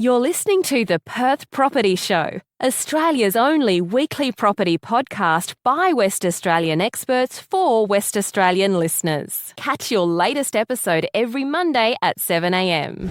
You're listening to the Perth Property Show, Australia's only weekly property podcast by West Australian experts for West Australian listeners. Catch your latest episode every Monday at 7 a.m.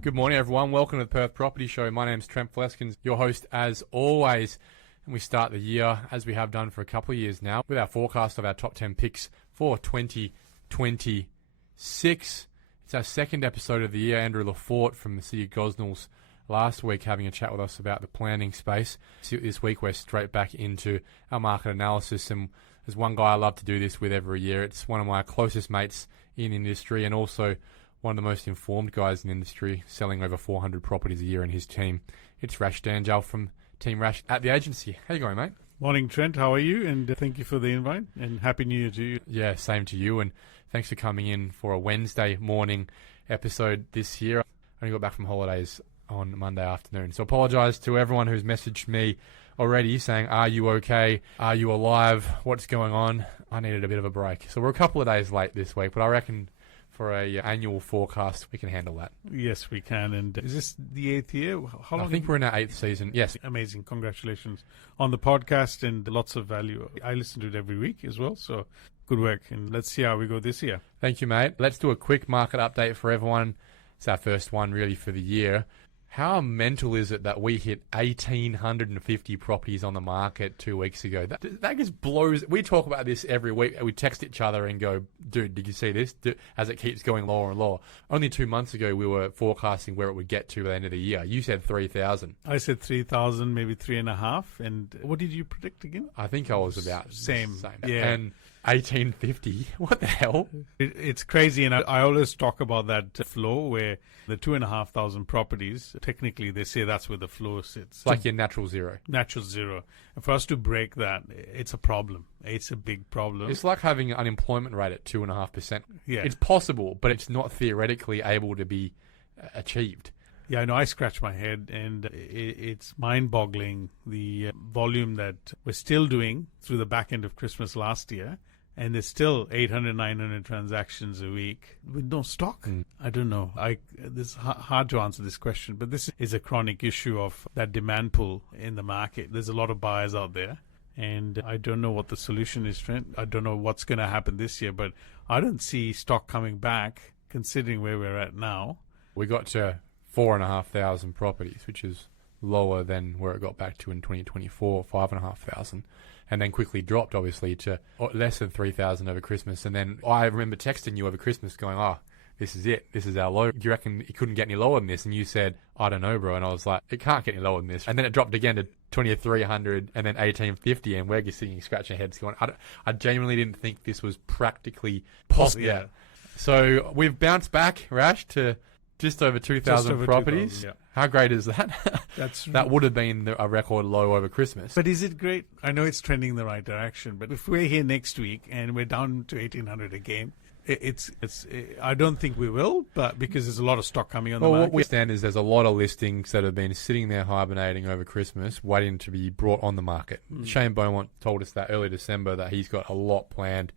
Good morning, everyone. Welcome to the Perth Property Show. My name's Trent Fleskens, your host as always. And we start the year, as we have done for a couple of years now, with our forecast of our top 10 picks for 2026. It's our second episode of the year. Andrew Lafort from the City of Gosnells last week having a chat with us about the planning space. So this week we're straight back into our market analysis, and there's one guy I love to do this with every year. It's one of my closest mates in industry and also one of the most informed guys in industry, selling over 400 properties a year in his team. It's Rash Dhanjal from Team Rash at the agency. How you going, mate? Morning, Trent. How are you? And thank you for the invite, and Happy New Year to you. Yeah, same to you, and thanks for coming in for a Wednesday morning episode this year. I only got back from holidays on Monday afternoon, so apologise to everyone who's messaged me already saying, are you okay? Are you alive? What's going on? I needed a bit of a break. So we're a couple of days late this week, but I reckon for a annual forecast, we can handle that. Yes, we can. And is this the 8th year? How long? I think we're in our 8th season. Yes. Amazing. Congratulations on the podcast and lots of value. I listen to it every week as well, so good work. And let's see how we go this year. Thank you, mate. Let's do a quick market update for everyone. It's our first one really for the year. How mental is it that we hit 1,850 properties on the market 2 weeks ago? That just blows. We talk about this every week. We text each other and go, dude, did you see this? As it keeps going lower and lower. Only 2 months ago, we were forecasting where it would get to by the end of the year. You said 3,000. I said 3,000, maybe 3.5. And what did you predict again? I think I was about same. Yeah. And 1,850. What the hell? It's crazy, and I always talk about that flow where the 2,500 properties, technically they say that's where the flow sits. It's like your natural zero. Natural zero. And for us to break that, it's a problem. It's a big problem. It's like having an unemployment rate at 2.5%. Yeah. It's possible, but it's not theoretically able to be achieved. Yeah, I know. I scratch my head, and it's mind-boggling the volume that we're still doing through the back end of Christmas last year. And there's still 800, 900 transactions a week with no stock. I don't know. It's hard to answer this question, but this is a chronic issue of that demand pull in the market. There's a lot of buyers out there, and I don't know what the solution is, Trent. I don't know what's going to happen this year, but I don't see stock coming back considering where we're at now. We got to 4,500 properties, which is lower than where it got back to in 2024, 5,500. And then quickly dropped, obviously, to less than 3,000 over Christmas. And then I remember texting you over Christmas going, oh, this is it. This is our low. Do you reckon it couldn't get any lower than this? And you said, I don't know, bro. And I was like, it can't get any lower than this. And then it dropped again to 2,300 and then 1,850. And we're just sitting scratching our heads going, I genuinely didn't think this was practically possible. Yeah. So we've bounced back, Rash, to just over 2,000 properties. 2,000, yeah. How great is that? That would have been a record low over Christmas. But is it great? I know it's trending in the right direction, but if we're here next week and we're down to 1,800 again, I don't think we will, but because there's a lot of stock coming on the market. What we understand is there's a lot of listings that have been sitting there hibernating over Christmas, waiting to be brought on the market. Shane Beaumont told us that early December that he's got a lot planned,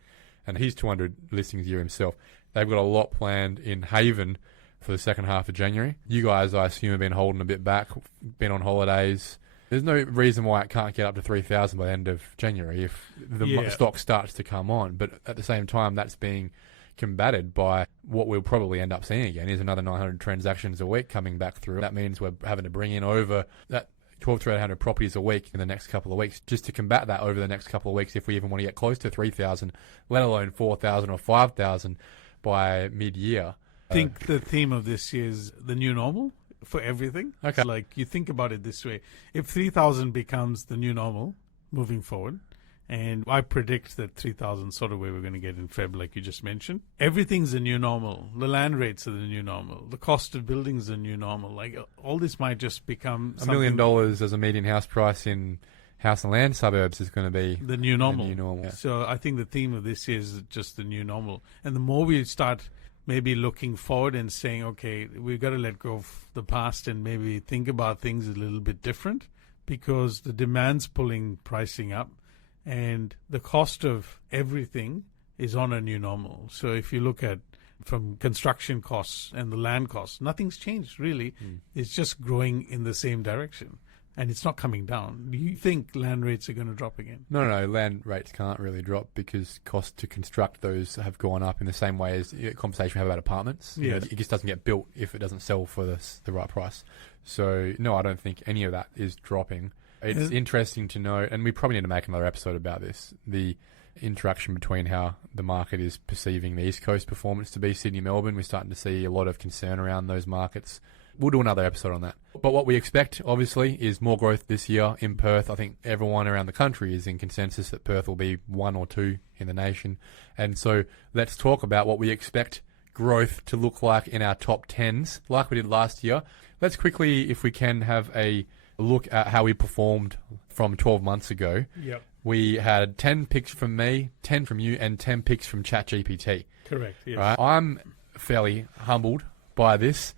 and he's 200 listings a year himself. They've got a lot planned in Haven for the second half of January. You guys, I assume, have been holding a bit back, been on holidays. There's no reason why it can't get up to 3,000 by the end of January if the stock starts to come on. But at the same time, that's being combated by what we'll probably end up seeing again is another 900 transactions a week coming back through. That means we're having to bring in over that 1,200 properties a week in the next couple of weeks just to combat that over the next couple of weeks if we even want to get close to 3,000, let alone 4,000 or 5,000 by mid-year. I think the theme of this year is the new normal for everything. Okay. Like, you think about it this way. If 3,000 becomes the new normal moving forward, and I predict that 3,000 sort of where we're going to get in Feb, like you just mentioned, everything's the new normal. The land rates are the new normal. The cost of buildings is the new normal. Like, all this might just become $1 million as a median house price in house and land suburbs is going to be the new normal. Yeah. So I think the theme of this year is just the new normal. And the more we start maybe looking forward and saying, okay, we've got to let go of the past and maybe think about things a little bit different, because the demand's pulling pricing up and the cost of everything is on a new normal. So if you look at from construction costs and the land costs. Nothing's changed, really. It's just growing in the same direction. And it's not coming down. Do you think land rates are going to drop again? No, land rates can't really drop because costs to construct those have gone up in the same way as the conversation we have about apartments. You know, it just doesn't get built if it doesn't sell for the right price. So, no, I don't think any of that is dropping. It's interesting to know, and we probably need to make another episode about this, the interaction between how the market is perceiving the East Coast performance to be Sydney, Melbourne. We're starting to see a lot of concern around those markets. We'll do another episode on that. But what we expect, obviously, is more growth this year in Perth. I think everyone around the country is in consensus that Perth will be 1 or 2 in the nation. And so let's talk about what we expect growth to look like in our top 10s, like we did last year. Let's quickly, if we can, have a look at how we performed from 12 months ago. Yep. We had 10 picks from me, 10 from you, and 10 picks from ChatGPT. Correct, yes. Right? I'm fairly humbled by this,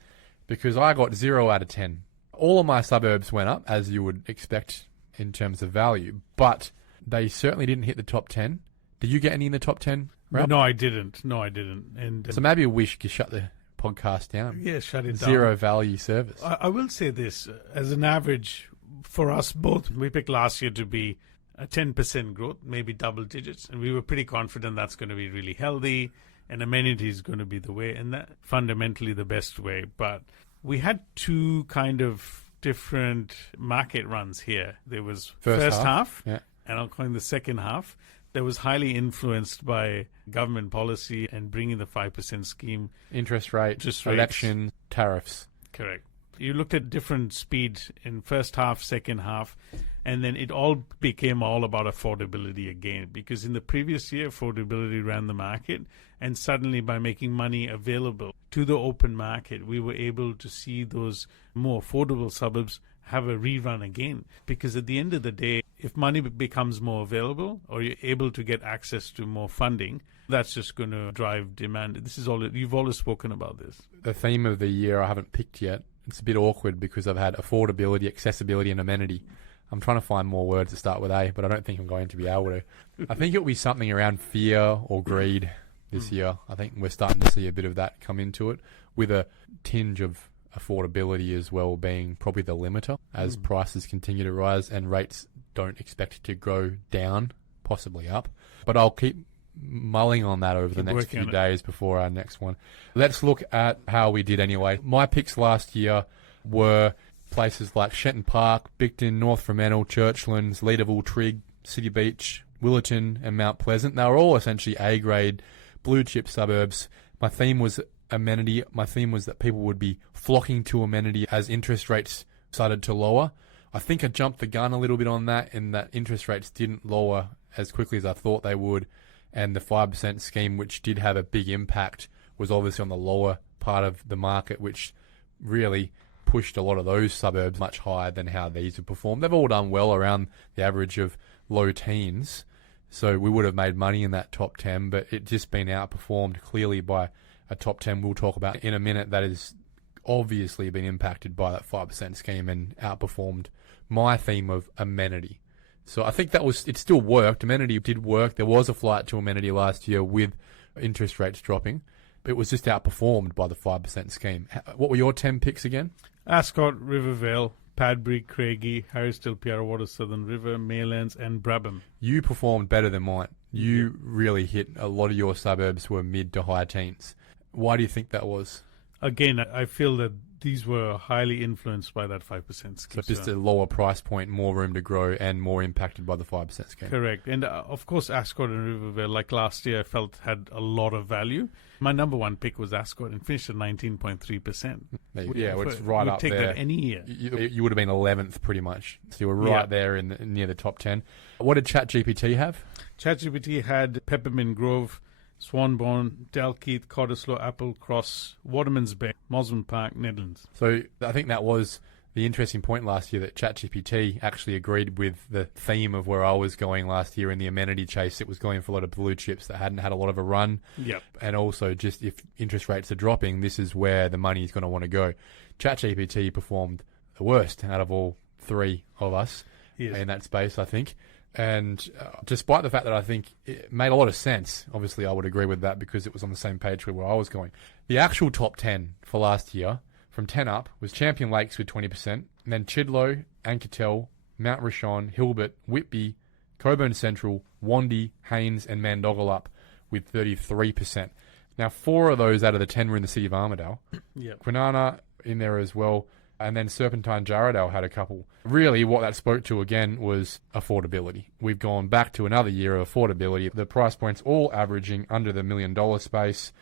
because I got 0 out of 10. All of my suburbs went up, as you would expect in terms of value, but they certainly didn't hit the top 10. Did you get any in the top 10? No, I didn't. And so maybe we should shut the podcast down. Yeah, shut it down. Zero value service. I will say this, as an average for us both, we picked last year to be a 10% growth, maybe double digits, and we were pretty confident that's going to be really healthy. And amenities is going to be the way, and that fundamentally the best way. But we had 2 kind of different market runs here. There was first half, and I'll call it the second half. That was highly influenced by government policy and bringing the 5% scheme. Interest rates, election, tariffs. Correct. You looked at different speed in first half, second half, and then it all became all about affordability again. Because in the previous year, affordability ran the market, and suddenly by making money available to the open market, we were able to see those more affordable suburbs have a rerun again. Because at the end of the day, if money becomes more available or you're able to get access to more funding, that's just going to drive demand. This is all, you've always spoken about this. The theme of the year I haven't picked yet. It's a bit awkward because I've had affordability, accessibility, and amenity. I'm trying to find more words that start with A, but I don't think I'm going to be able to. I think it'll be something around fear or greed this year. I think we're starting to see a bit of that come into it, with a tinge of affordability as well being probably the limiter as prices continue to rise and rates don't expect to go down, possibly up. But I'll keep mulling on that over the next few days before our next one. Let's look at how we did anyway. My picks last year were places like Shenton Park, Bicton, North Fremantle, Churchlands, Leederville, Trigg, City Beach, Willerton and Mount Pleasant. They were all essentially A-grade, blue-chip suburbs. My theme was amenity. My theme was that people would be flocking to amenity as interest rates started to lower. I think I jumped the gun a little bit on that, in that interest rates didn't lower as quickly as I thought they would. And the 5% scheme, which did have a big impact, was obviously on the lower part of the market, which really pushed a lot of those suburbs much higher than how these have performed. They've all done well around the average of low teens, so we would have made money in that top 10, but it's just been outperformed clearly by a top 10 we'll talk about in a minute that has obviously been impacted by that 5% scheme and outperformed my theme of amenity. So I think it still worked. Amenity did work. There was a flight to amenity last year with interest rates dropping. But it was just outperformed by the 5% scheme. What were your 10 picks again? Ascot, Rivervale, Padbury, Craigie, Harrisdale, Piarwater, Southern River, Maylands and Brabham. You performed better than mine. You really hit a lot of your suburbs were mid to high teens. Why do you think that was? Again, I feel that these were highly influenced by that 5% scheme. So just a lower price point, more room to grow, and more impacted by the 5% scheme. Correct. And of course, Ascot and Rivervale, like last year, I felt had a lot of value. My number one pick was Ascot and finished at 19.3%. Yeah, it's right up there. Take that any year. You would have been 11th pretty much. So you were right there near the top 10. What did ChatGPT have? ChatGPT had Peppermint Grove, Swanbourne, Dalkeith, Cottesloe, Applecross, Waterman's Bay, Mosman Park, Nedlands. So I think that was the interesting point last year, that ChatGPT actually agreed with the theme of where I was going last year in the amenity chase. It was going for a lot of blue chips that hadn't had a lot of a run. Yep. And also just if interest rates are dropping, this is where the money is going to want to go. ChatGPT performed the worst out of all three of us in that space, I think. And despite the fact that I think it made a lot of sense, obviously I would agree with that because it was on the same page where I was going. The actual top 10 for last year, from 10 up, was Champion Lakes with 20%, and then Chidlow, Anketel, Mount Rishon, Hilbert, Whitby, Cockburn Central, Wandie, Haynes, and Mandogal with 33%. Now, 4 of those out of the 10 were in the city of Armidale. Yep. Kwinana in there as well. And then Serpentine Jarrahdale had a couple. Really, what that spoke to, again, was affordability. We've gone back to another year of affordability. The price points all averaging under the $1 million space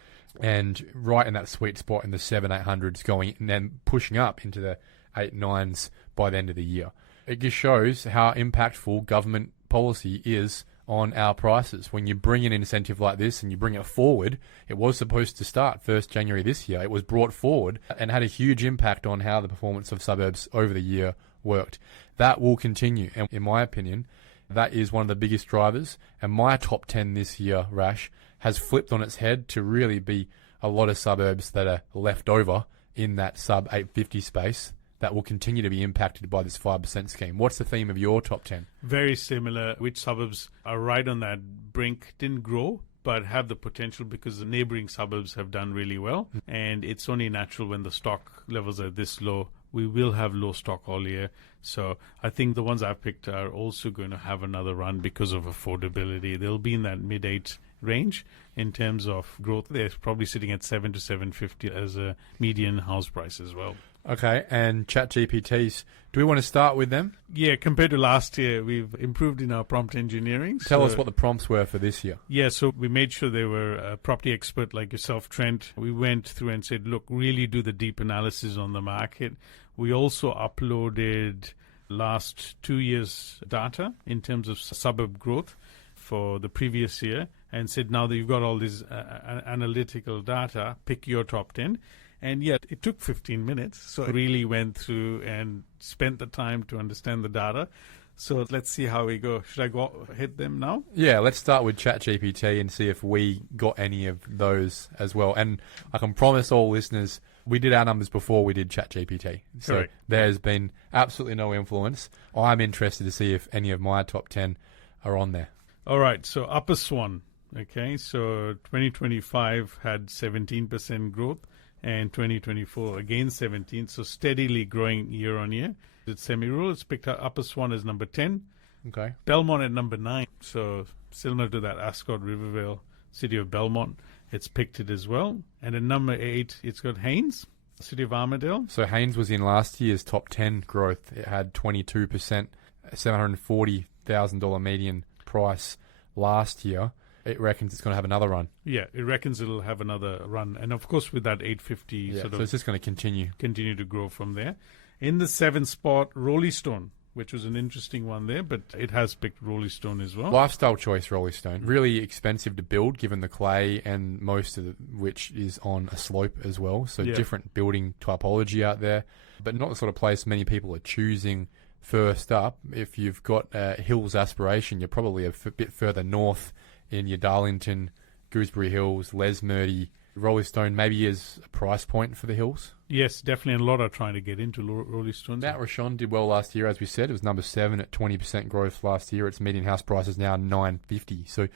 and right in that sweet spot in the 700-800s going and then pushing up into the 8-9s by the end of the year. It just shows how impactful government policy is on our prices. When you bring an incentive like this and you bring it forward, it was supposed to start 1st January this year. It was brought forward and had a huge impact on how the performance of suburbs over the year worked. That will continue. And in my opinion, that is one of the biggest drivers. And my top 10 this year, Rash, has flipped on its head to really be a lot of suburbs that are left over in that sub 850 space that will continue to be impacted by this 5% scheme. What's the theme of your top 10? Very similar. Which suburbs are right on that brink, didn't grow, but have the potential because the neighbouring suburbs have done really well. And it's only natural when the stock levels are this low. We will have low stock all year. So I think the ones I've picked are also going to have another run because of affordability. They'll be in that mid-8 range in terms of growth. They're probably sitting at 7 to 750 as a median house price as well. Okay, and ChatGPTs, do we want to start with them? Yeah, compared to last year, we've improved in our prompt engineering. Tell us what the prompts were for this year. Yeah, so we made sure they were a property expert like yourself, Trent. We went through and said, look, really do the deep analysis on the market. We also uploaded last 2 years' data in terms of suburb growth for the previous year and said, now that you've got all this analytical data, pick your top 10. And yet it took 15 minutes. So I really went through and spent the time to understand the data. So let's see how we go. Should I go hit them now? Yeah, let's start with ChatGPT and see if we got any of those as well. And I can promise all listeners, we did our numbers before we did ChatGPT. So Correct. There's been absolutely no influence. I'm interested to see if any of my top 10 are on there. All right. So Upper Swan. Okay. So 2025 had 17% growth. And 2024 again 17, so steadily growing year on year. It's semi-rural. It's picked up Upper Swan as number 10. Okay. Belmont at number 9, so similar to that Ascot, Rivervale, City of Belmont. It's picked it as well. And at number 8, it's got Haynes, City of Armidale. So Haynes was in last year's top 10 growth. It had 22%, $740,000 median price last year. It reckons it's going to have another run. Yeah, it reckons it'll have another run. And of course, with that 850 so it's just going to continue to grow from there. In the 7th spot, Rolly Stone, which was an interesting one there, but it has picked Rolly Stone as well. Lifestyle choice, Rolly Stone. Really expensive to build given the clay and most of which is on a slope as well. So different building typology out there, but not the sort of place many people are choosing first up. If you've got a hills aspiration, you're probably a bit further north in your Darlington, Gooseberry Hills, Lesmurdy, Rolly Stone maybe is a price point for the hills. Yes, definitely. And a lot are trying to get into Rolly Stone. Mount Rishon did well last year, as we said. It was number 7 at 20% growth last year. Its median house price is now $950. So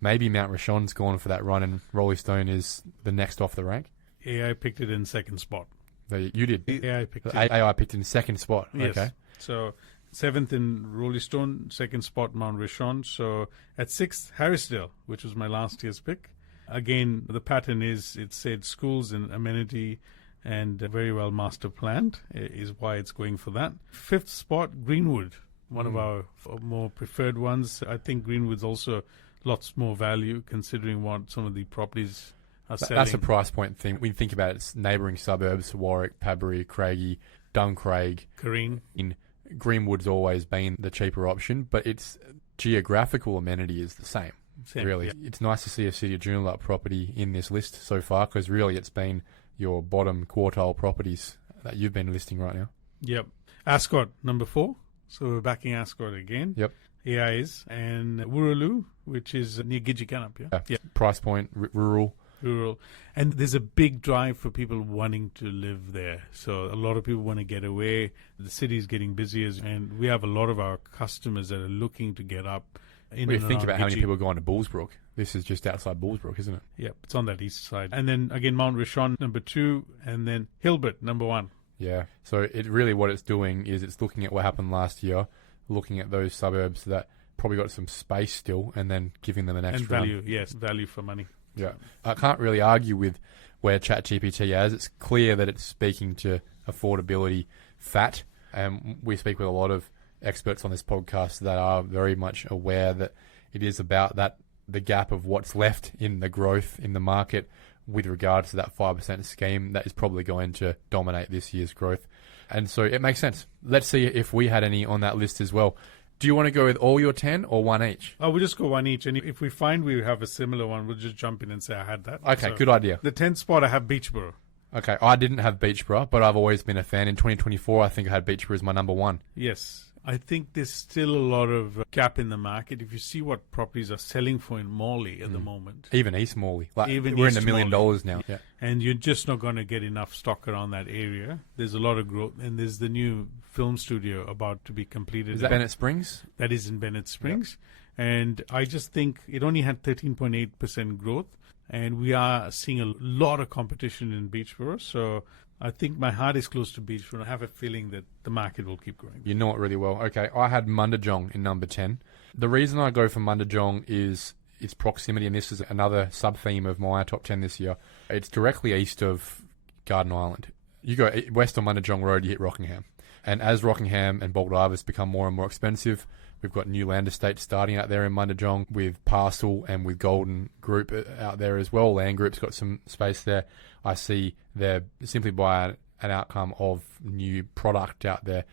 maybe Mount Rishon's gone for that run and Rolly Stone is the next off the rank. AI picked it in 2nd spot. You did? AI picked it. AI picked it in 2nd spot. Yes. Okay. So 7th in Rolly Stone, 2nd spot Mount Rishon. So at 6th, Harrisdale, which was my last year's pick. Again, the pattern is it said schools and amenity and very well master planned is why it's going for that. 5th spot, Greenwood, one of our more preferred ones. I think Greenwood's also lots more value considering what some of the properties are selling. That's a price point thing. We think about its neighbouring suburbs, Warwick, Padbury, Craigie, Duncraig. Careen. In Greenwood's always been the cheaper option, but its geographical amenity is the same. Really. Yeah. It's nice to see a City of Joondalup property in this list so far because really it's been your bottom quartile properties that you've been listing right now. Yep. Ascot, number 4. So we're backing Ascot again. Yep. AIs. And Wooroloo, which is near Gidgekannup. Yeah. Price point, rural. rural. And there's a big drive for people wanting to live there. So a lot of people want to get away. The city is getting busier, and we have a lot of our customers that are looking to get up. When you think about how many people are going to Bullsbrook, this is just outside Bullsbrook, isn't it? Yep, it's on that east side. And then again, Mount Rishon, number 2, and then Hilbert, number 1. Yeah, so it really what it's doing is it's looking at what happened last year, looking at those suburbs that probably got some space still, and then giving them an extra... And value, yes, value for money. Yeah, I can't really argue with where ChatGPT is. It's clear that it's speaking to affordability fat, and we speak with a lot of experts on this podcast that are very much aware that it is about that the gap of what's left in the growth in the market with regards to that 5% scheme that is probably going to dominate this year's growth. And so it makes sense. Let's see if we had any on that list as well. Do you want to go with all your 10 or one each? Oh, we'll just go one each. And if we find we have a similar one, we'll just jump in and say I had that. Okay, so good idea. The 10th spot, I have Beachboro. Okay, I didn't have Beachboro, but I've always been a fan. In 2024, I think I had Beachboro as my number 1. Yes. I think there's still a lot of gap in the market. If you see what properties are selling for in Morley at the moment. Even East Morley. Like, Even we're East in $1 million Morley. now. Yeah. And you're just not going to get enough stock around that area. There's a lot of growth. And there's the new film studio about to be completed. Is that Bennett Springs? That is in Bennett Springs. Yep. And I just think it only had 13.8% growth. And we are seeing a lot of competition in Beachboro. So I think my heart is close to Beachboro. I have a feeling that the market will keep growing. You know it really well. Okay, I had Mundajong in number 10. The reason I go for Mundajong is its proximity, and this is another sub-theme of my top 10 this year. It's directly east of Garden Island. You go west on Mundajong Road, you hit Rockingham. And as Rockingham and Baldivis become more and more expensive, we've got new land estates starting out there in Mundajong with Parcel and with Golden Group out there as well. Land Group's got some space there. I see they're simply by an outcome of new product out there.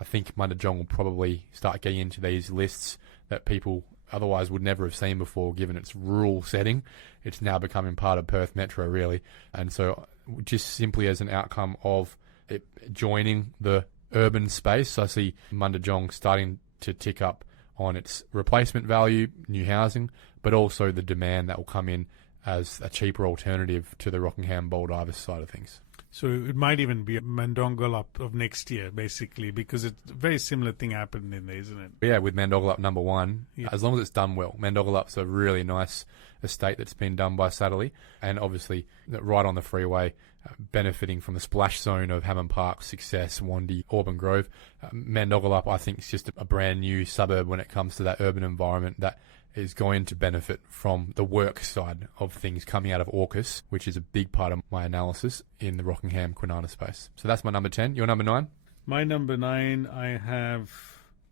I think Mundajong will probably start getting into these lists that people otherwise would never have seen before, given its rural setting. It's now becoming part of Perth Metro, really. And so just simply as an outcome of it joining the urban space, I see Mundajong starting to tick up on its replacement value, new housing, but also the demand that will come in as a cheaper alternative to the Rockingham Baldivis side of things. So it might even be a Mandongalap of next year, basically, because it's a very similar thing happened in there, isn't it? Yeah, with Mandongalap number 1, Yeah. as long as it's done well. Mandogalup's a really nice estate that's been done by Satterley, and obviously right on the freeway, benefiting from the splash zone of Hammond Park, Success, Wandy, Auburn Grove. Mandogalup, I think, is just a brand new suburb when it comes to that urban environment that is going to benefit from the work side of things coming out of AUKUS, which is a big part of my analysis in the Rockingham Kwinana space. So that's my number 10. Your number 9? My number 9, I have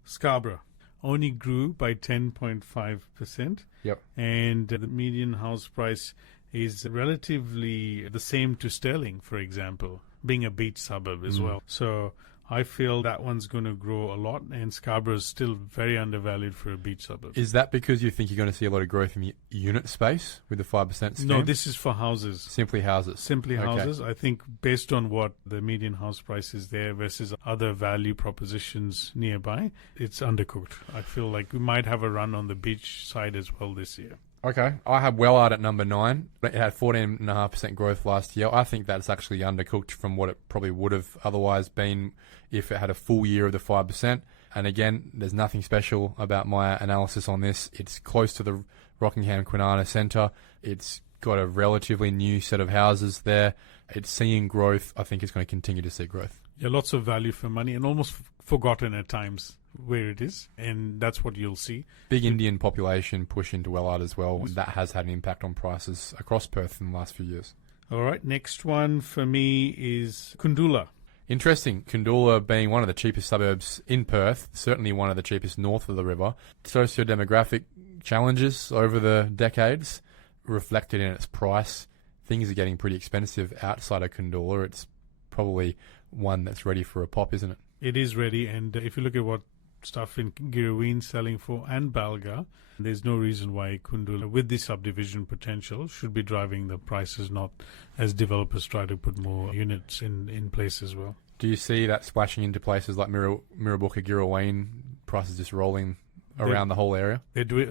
Scarborough. Only grew by 10.5%. Yep. And the median house price is relatively the same to Stirling, for example, being a beach suburb as well. So I feel that one's going to grow a lot, and Scarborough is still very undervalued for a beach suburb. Is that because you think you're going to see a lot of growth in the unit space with the 5% scheme? No, this is for houses. Simply houses. Simply Okay. houses. I think based on what the median house price is there versus other value propositions nearby, it's undercooked. I feel like we might have a run on the beach side as well this year. Okay, I have Wellard at number 9. It had 14.5% growth last year. I think that's actually undercooked from what it probably would have otherwise been if it had a full year of the 5%. And again, there's nothing special about my analysis on this. It's close to the Rockingham Kwinana Centre. It's got a relatively new set of houses there. It's seeing growth. I think it's going to continue to see growth. Yeah, lots of value for money and almost forgotten at times where it is, and that's what you'll see. Big Indian population push into Wellard as well. And that has had an impact on prices across Perth in the last few years. All right, next one for me is Kundula. Interesting. Kundula being one of the cheapest suburbs in Perth, certainly one of the cheapest north of the river. Socio-demographic challenges over the decades reflected in its price. Things are getting pretty expensive outside of Kundula. It's probably one that's ready for a pop, isn't it? It is ready, and if you look at what stuff in Girraween selling for and Balga, there's no reason why Kundula, with the subdivision potential, should be driving the prices, not as developers try to put more units in place as well. Do you see that splashing into places like Mirrabooka, Girraween, prices just rolling around the whole area.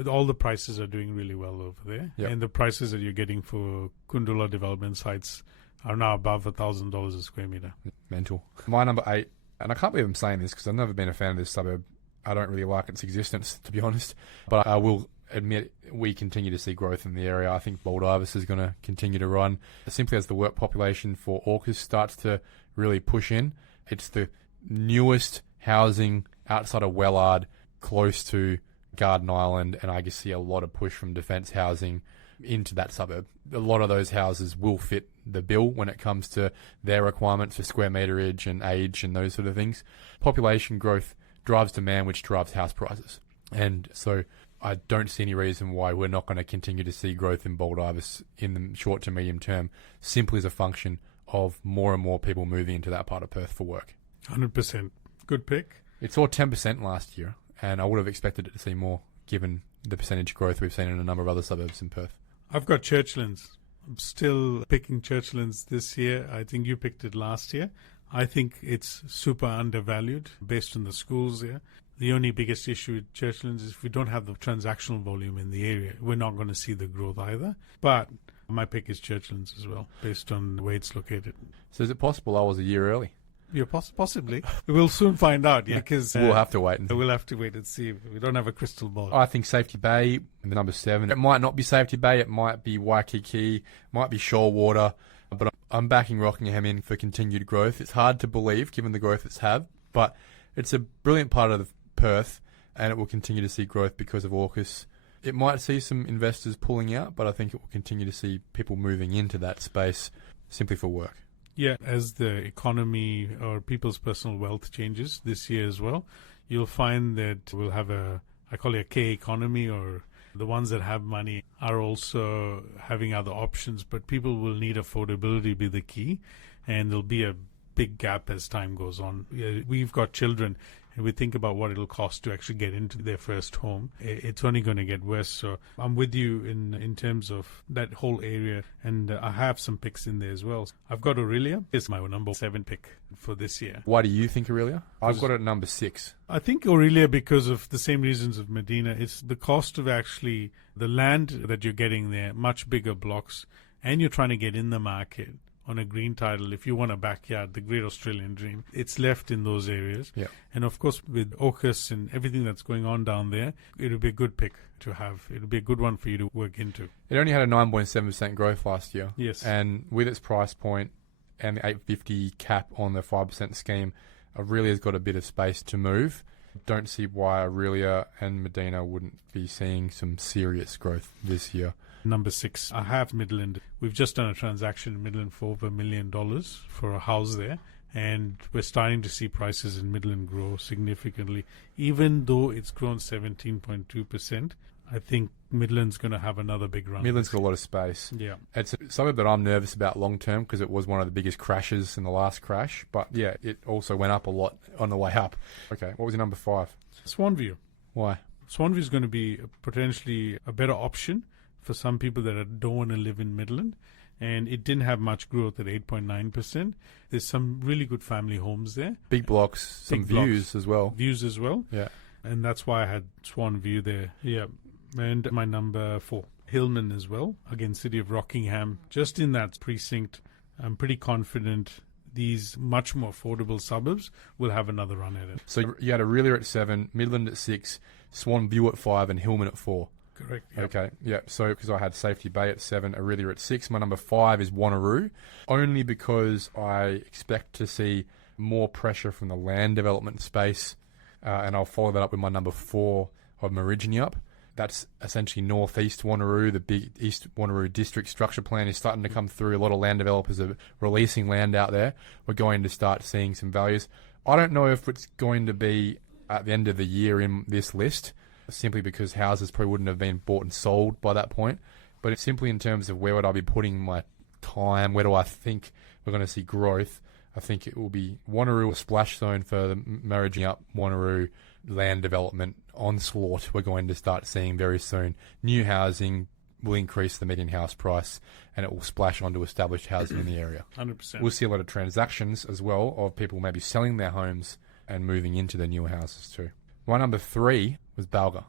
All the prices are doing really well over there. Yep. And the prices that you're getting for Kundula development sites are now above $1,000 a square meter. Mental. My number 8, and I can't believe I'm saying this because I've never been a fan of this suburb. I don't really like its existence, to be honest. But I will admit we continue to see growth in the area. I think Baldivis is going to continue to run. Simply as the work population for AUKUS starts to really push in, it's the newest housing outside of Wellard, close to Garden Island, and I can see a lot of push from defence housing into that suburb. A lot of those houses will fit the bill when it comes to their requirements for square meterage and age and those sort of things. Population growth drives demand, which drives house prices. And so I don't see any reason why we're not going to continue to see growth in Baldivis in the short to medium term, simply as a function of more and more people moving into that part of Perth for work. 100%. Good pick. It saw 10% last year, and I would have expected it to see more, given the percentage growth we've seen in a number of other suburbs in Perth. I've got Churchlands. I'm still picking Churchlands this year. I think you picked it last year. I think it's super undervalued based on the schools there. The only biggest issue with Churchlands is if we don't have the transactional volume in the area, we're not going to see the growth either. But my pick is Churchlands as well, based on where it's located. So is it possible I was a year early? Yeah, possibly. We'll soon find out, because we'll have to wait. We'll have to wait and see. We don't have a crystal ball. I think Safety Bay, the number 7. It might not be Safety Bay. It might be Waikiki. Might be Shorewater. But I'm backing Rockingham in for continued growth. It's hard to believe, given the growth it's had. But it's a brilliant part of Perth, and it will continue to see growth because of AUKUS. It might see some investors pulling out, but I think it will continue to see people moving into that space simply for work. Yeah, as the economy or people's personal wealth changes this year as well, you'll find that we'll have I call it a K economy, or the ones that have money are also having other options, but people will need affordability be the key, and there'll be a big gap as time goes on. We've got children, and we think about what it'll cost to actually get into their first home. It's only going to get worse. So I'm with you in terms of that whole area, and I have some picks in there as well. I've got Aurelia. It's my number 7 pick for this year. Why do you think Aurelia? I've got it at number 6. I think Aurelia, because of the same reasons of Medina, it's the cost of actually the land that you're getting there, much bigger blocks, and you're trying to get in the market on a green title. If you want a backyard, the great Australian dream, it's left in those areas. Yeah. And of course, with AUKUS and everything that's going on down there, it'll be a good pick to have. It'll be a good one for you to work into. It only had a 9.7% growth last year. Yes. And with its price point and the 850 cap on the 5% scheme, Aurelia's got a bit of space to move. Don't see why Aurelia and Medina wouldn't be seeing some serious growth this year. Number 6, I have Midland. We've just done a transaction in Midland for over $1 million for a house there, and we're starting to see prices in Midland grow significantly. Even though it's grown 17.2%, I think Midland's going to have another big run. Midland's got a lot of space. Yeah. It's a suburb that I'm nervous about long term because it was one of the biggest crashes in the last crash. But yeah, it also went up a lot on the way up. Okay, what was your number 5? Swanview. Why? Swanview is going to be potentially a better option for some people that don't want to live in Midland. And it didn't have much growth at 8.9%. There's some really good family homes there. Big blocks, some views as well. Views as well. Yeah. And that's why I had Swanview there. Yeah. And my number 4, Hillman as well. Again, City of Rockingham. Just in that precinct, I'm pretty confident these much more affordable suburbs will have another run at it. So you had Aurelia at 7, Midland at 6, Swanview at 5, and Hillman at 4. Correct. Yep. Okay, yeah. So because I had Safety Bay at 7, Aurelia at 6. My number 5 is Wanneroo, only because I expect to see more pressure from the land development space, and I'll follow that up with my number 4 of Meridian. That's essentially northeast Wanneroo. The big East Wanneroo district structure plan is starting to come through. A lot of land developers are releasing land out there. We're going to start seeing some values. I don't know if it's going to be at the end of the year in this list, simply because houses probably wouldn't have been bought and sold by that point. But it's simply in terms of where would I be putting my time, where do I think we're going to see growth. I think it will be Wanneroo, a splash zone for the merging up Wanneroo land development onslaught we're going to start seeing very soon. New housing will increase the median house price, and it will splash onto established housing in the area. 100%. We'll see a lot of transactions as well of people maybe selling their homes and moving into the newer houses too. My number 3 was Balga.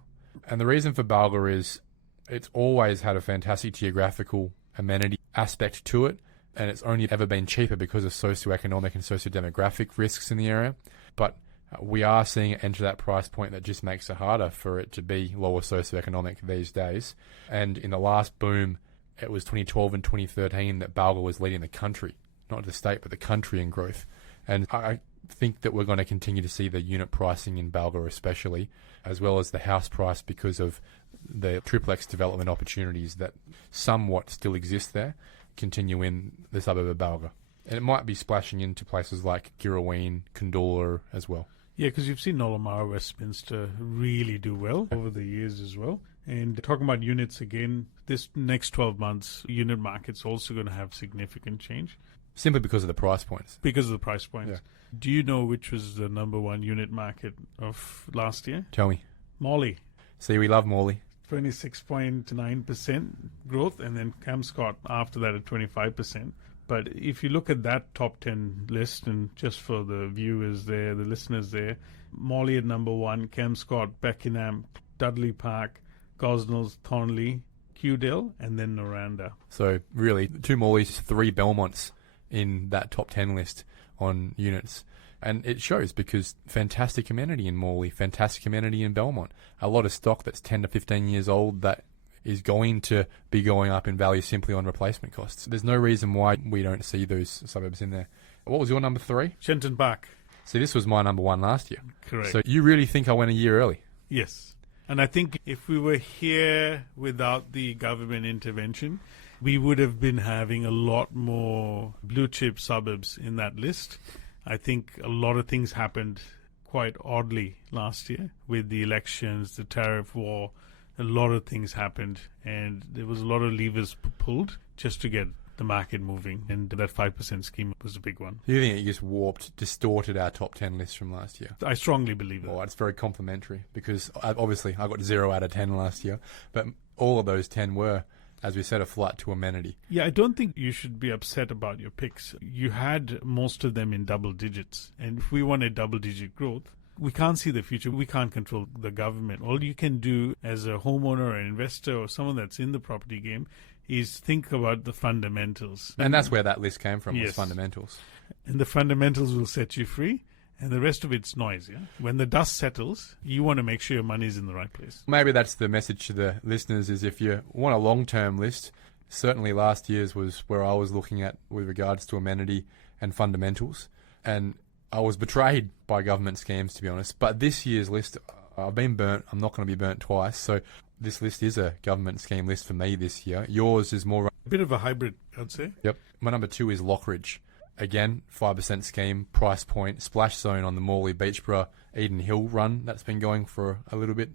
And the reason for Balga is it's always had a fantastic geographical amenity aspect to it, and it's only ever been cheaper because of socioeconomic and sociodemographic risks in the area. But we are seeing it enter that price point that just makes it harder for it to be lower socioeconomic these days. And in the last boom, it was 2012 and 2013 that Balga was leading the country, not the state, but the country in growth. And I think that we're going to continue to see the unit pricing in Balga especially, as well as the house price, because of the triplex development opportunities that somewhat still exist there, continue in the suburb of Balga. And it might be splashing into places like Girraween, Kandoola as well. Yeah, because you've seen Nollamara, Westminster really do well over the years as well. And talking about units again, this next 12 months, unit market's also going to have significant change. Simply because of the price points. Because of the price points. Yeah. Do you know which was the number one unit market of last year? Tell me. Morley. See, we love Morley. 26.9% growth, and then Camscott after that at 25%. But if you look at that top 10 list, and just for the viewers there, the listeners there, Morley at number one, Camscott, Beckenham, Dudley Park, Gosnells, Thornley, Cudell, and then Noranda. So really, 2 Morleys, 3 Belmonts in that top 10 list on units. And it shows because fantastic amenity in Morley, fantastic amenity in Belmont. A lot of stock that's 10 to 15 years old that is going to be going up in value simply on replacement costs. There's no reason why we don't see those suburbs in there. What was your number 3? Shenton Park. See, this was my number 1 last year. Correct. So you really think I went a year early? Yes. And I think if we were here without the government intervention, we would have been having a lot more blue chip suburbs in that list. I think a lot of things happened quite oddly last year with the elections, the tariff war. A lot of things happened, and there was a lot of levers pulled just to get the market moving, and that 5% scheme was a big one. Do you think it just warped, distorted our top 10 list from last year? I strongly believe that. Well, it's very complimentary because obviously I got 0 out of 10 last year, but all of those 10 were, as we said, a flight to amenity. Yeah, I don't think you should be upset about your picks. You had most of them in double digits, and if we wanted double-digit growth, we can't see the future. We can't control the government. All you can do as a homeowner or an investor or someone that's in the property game is think about the fundamentals. And that's where that list came from, Yes. was fundamentals. And the fundamentals will set you free, and the rest of it's noise. Yeah? When the dust settles, you want to make sure your money's in the right place. Maybe that's the message to the listeners, is if you want a long-term list, certainly last year's was where I was looking at with regards to amenity and fundamentals. And I was betrayed by government schemes, to be honest. But this year's list, I've been burnt. I'm not going to be burnt twice. So this list is a government scheme list for me this year. Yours is more... A bit of a hybrid, I'd say. Yep. My number 2 is Lockridge. Again, 5% scheme, price point, splash zone on the Morley Beachborough Eden Hill run. That's been going for a little bit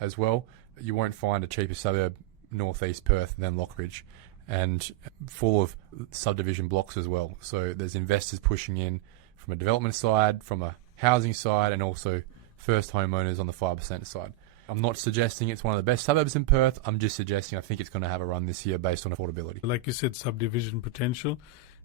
as well. You won't find a cheaper suburb northeast Perth than Lockridge, and full of subdivision blocks as well. So there's investors pushing in from a development side, from a housing side, and also first homeowners on the 5% side. I'm not suggesting it's one of the best suburbs in Perth. I'm just suggesting I think it's going to have a run this year based on affordability. Like you said, subdivision potential.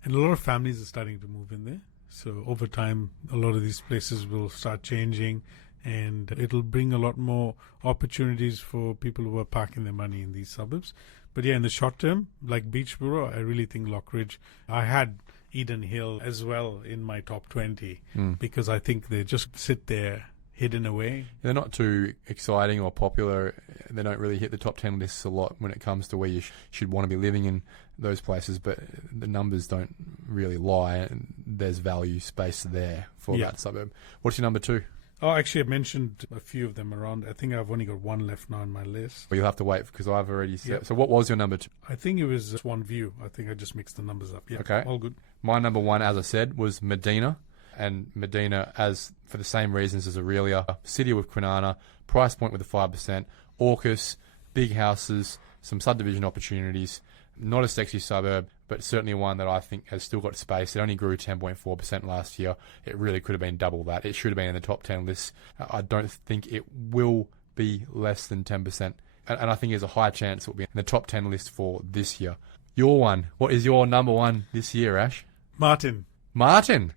And a lot of families are starting to move in there. So over time, a lot of these places will start changing, and it'll bring a lot more opportunities for people who are parking their money in these suburbs. But yeah, in the short term, like Beachborough, I really think Lockridge. I had Eden Hill as well in my top 20 because I think they just sit there hidden away. They're not too exciting or popular. They don't really hit the top 10 lists a lot when it comes to where you should want to be living in those places, but the numbers don't really lie, and there's value space there for that suburb. What's your number 2? Oh, actually, I mentioned a few of them around. I think I've only got one left now on my list. Well, you'll have to wait because I've already said. Yep. So what was your number 2? I think it was Swan View. I think I just mixed the numbers up. Yeah, Okay. all good. My number 1, as I said, was Medina. And Medina, as for the same reasons as Aurelia, city with Kwinana, price point with the 5%, AUKUS, big houses, some subdivision opportunities, not a sexy suburb, but certainly one that I think has still got space. It only grew 10.4% last year. It really could have been double that. It should have been in the top 10 lists. I don't think it will be less than 10%. And I think there's a high chance it will be in the top 10 list for this year. Your one. What is your number 1 this year, Ash? Martin.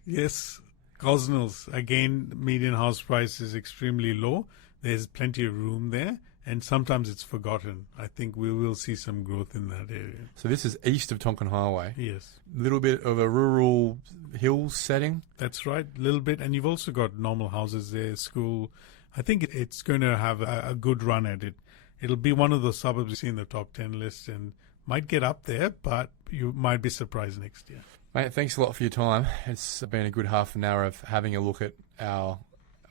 Yes. Gosnells. Again, median house price is extremely low. There's plenty of room there. and sometimes it's forgotten. I think we will see some growth in that area. So this is east of Tonkin Highway. Yes. A little bit of a rural hills setting. That's right, a little bit. And you've also got normal houses there, school. I think it's going to have a good run at it. It'll be one of those suburbs you see in the top 10 list and might get up there, but you might be surprised next year. Mate, thanks a lot for your time. It's been a good half an hour of having a look at our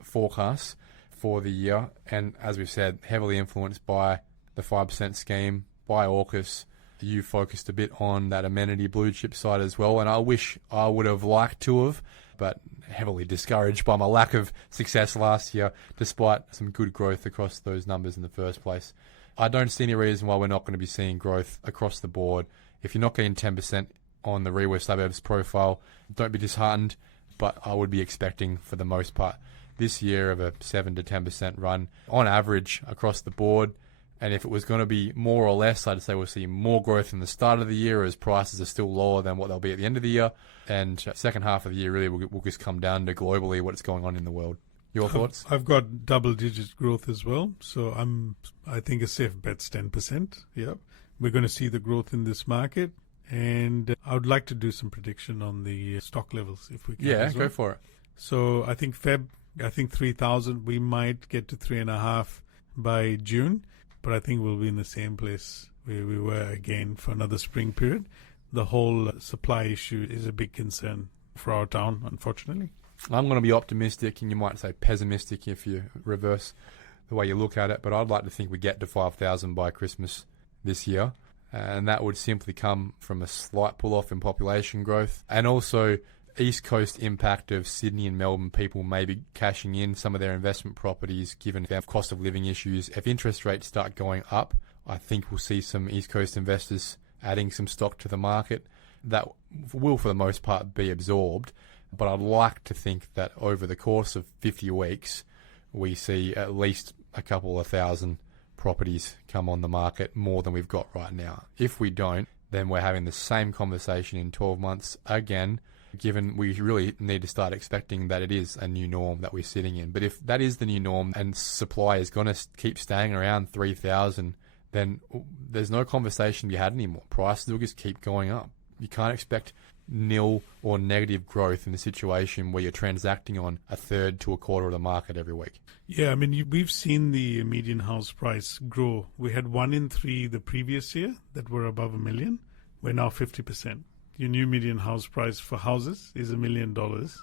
forecasts for the year. And as we've said, heavily influenced by the 5% scheme, by AUKUS. You focused a bit on that amenity blue chip side as well. And I wish I would have liked to have, but heavily discouraged by my lack of success last year, despite some good growth across those numbers in the first place. I don't see any reason why we're not going to be seeing growth across the board. If you're not getting 10% on the Rewa Suburbs profile, don't be disheartened, but I would be expecting, for the most part, this year of a 7 to 10% run on average across the board. And if it was going to be more or less, I'd say we'll see more growth in the start of the year as prices are still lower than what they'll be at the end of the year. And second half of the year really will just come down to globally what's going on in the world. Your thoughts? I've got double-digit growth as well, so I think a safe bet's 10%. Yeah, we're going to see the growth in this market, and I would like to do some prediction on the stock levels if we can. Yeah, go for it. So I think 3,000. We might get to 3.5 by June, but I think we'll be in the same place where we were again for another spring period. The whole supply issue is a big concern for our town, unfortunately. I'm going to be optimistic, and you might say pessimistic if you reverse the way you look at it, but I'd like to think we get to 5,000 by Christmas this year, and that would simply come from a slight pull-off in population growth, and also East Coast impact of Sydney and Melbourne people maybe cashing in some of their investment properties given their cost of living issues. If interest rates start going up, I think we'll see some East Coast investors adding some stock to the market. That will, for the most part, be absorbed. But I'd like to think that over the course of 50 weeks, we see at least a couple of thousand properties come on the market, more than we've got right now. If we don't, then we're having the same conversation in 12 months again, given we really need to start expecting that it is a new norm that we're sitting in. But if that is the new norm and supply is going to keep staying around 3,000, then there's no conversation to be had anymore. Prices will just keep going up. You can't expect nil or negative growth in a situation where you're transacting on a third to a quarter of the market every week. Yeah, I mean, we've seen the median house price grow. We had 1 in 3 the previous year that were above $1 million. We're now 50%. Your new median house price for houses is $1 million.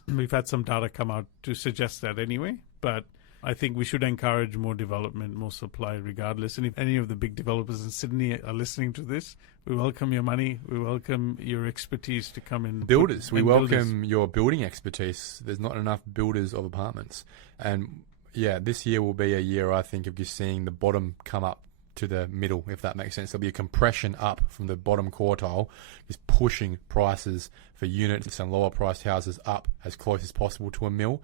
We've had some data come out to suggest that anyway, but I think we should encourage more development, more supply regardless. And if any of the big developers in Sydney are listening to this, we welcome your money. We welcome your expertise to come in. Builders. We welcome your building expertise. There's not enough builders of apartments. And yeah, this year will be a year, I think, of just seeing the bottom come up to the middle, if that makes sense. There'll be a compression up from the bottom quartile, just pushing prices for units and lower priced houses up as close as possible to $1 million.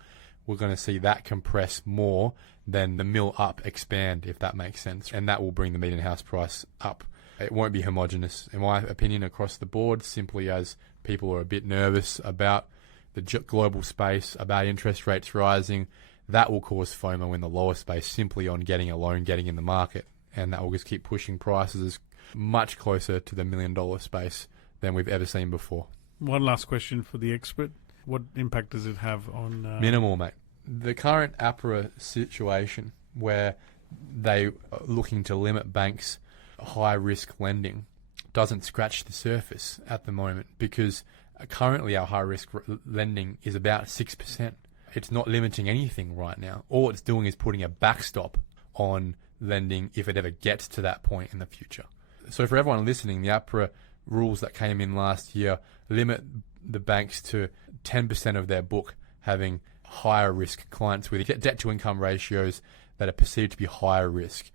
We're going to see that compress more than the mill up expand, if that makes sense. And that will bring the median house price up. It won't be homogenous, in my opinion, across the board, simply as people are a bit nervous about the global space, about interest rates rising. That will cause FOMO in the lower space simply on getting a loan, getting in the market. And that will just keep pushing prices much closer to the $1 million space than we've ever seen before. One last question for the expert. What impact does it have on... Minimal, mate. The current APRA situation where they are looking to limit banks' high-risk lending doesn't scratch the surface at the moment, because currently our high-risk lending is about 6%. It's not limiting anything right now. All it's doing is putting a backstop on lending if it ever gets to that point in the future. So for everyone listening, the APRA rules that came in last year limit the banks to 10% of their book having higher risk clients with debt to income ratios that are perceived to be higher risk.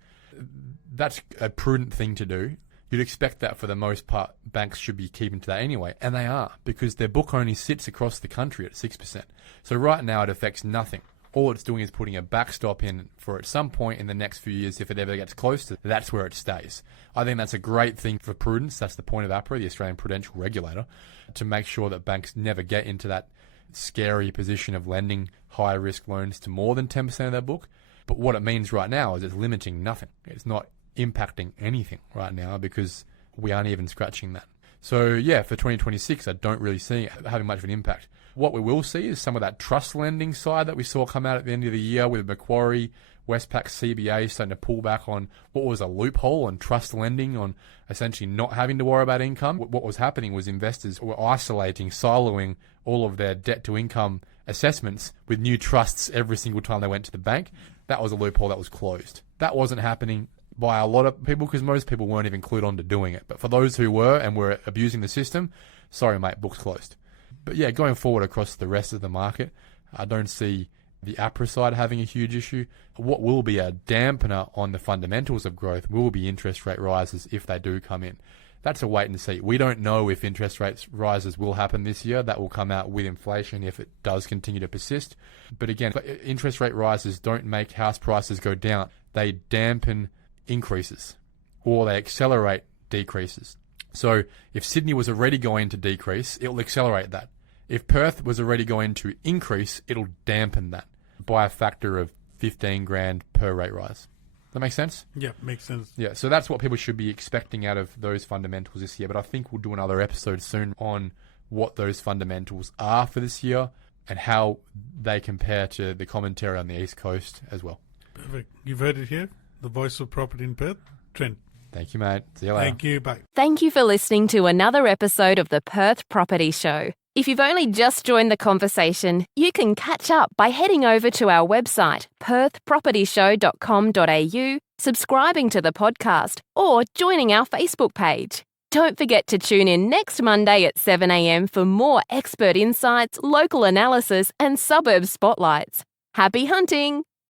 That's a prudent thing to do. You'd expect that for the most part banks should be keeping to that anyway, and they are, because their book only sits across the country at 6%. So right now it affects nothing. All it's doing is putting a backstop in for at some point in the next few years, if it ever gets close to, that's where it stays. I think that's a great thing for prudence. That's the point of APRA, the Australian Prudential Regulator, to make sure that banks never get into that scary position of lending high-risk loans to more than 10% of their book. But what it means right now is it's limiting nothing. It's not impacting anything right now because we aren't even scratching that. So yeah, for 2026, I don't really see it having much of an impact. What we will see is some of that trust lending side that we saw come out at the end of the year with Macquarie, Westpac, CBA starting to pull back on what was a loophole on trust lending, on essentially not having to worry about income. What was happening was investors were isolating, siloing all of their debt to income assessments with new trusts every single time they went to the bank. That was a loophole that was closed. That wasn't happening by a lot of people because most people weren't even clued on to doing it. But for those who were and were abusing the system, sorry mate, book's closed. But yeah, going forward across the rest of the market, I don't see the APRA side having a huge issue. What will be a dampener on the fundamentals of growth will be interest rate rises if they do come in. That's a wait and see. We don't know if interest rates rises will happen this year. That will come out with inflation if it does continue to persist. But again, interest rate rises don't make house prices go down. They dampen increases or they accelerate decreases. So if Sydney was already going to decrease, it will accelerate that. If Perth was already going to increase, it'll dampen that by a factor of 15 grand per rate rise. That makes sense? Yeah, makes sense. Yeah, so that's what people should be expecting out of those fundamentals this year. But I think we'll do another episode soon on what those fundamentals are for this year and how they compare to the commentary on the East Coast as well. Perfect. You've heard it here. The voice of property in Perth, Trent. Thank you, mate. See you later. Thank you. Bye. Thank you for listening to another episode of the Perth Property Show. If you've only just joined the conversation, you can catch up by heading over to our website, perthpropertyshow.com.au, subscribing to the podcast, or joining our Facebook page. Don't forget to tune in next Monday at 7 a.m. for more expert insights, local analysis, and suburb spotlights. Happy hunting!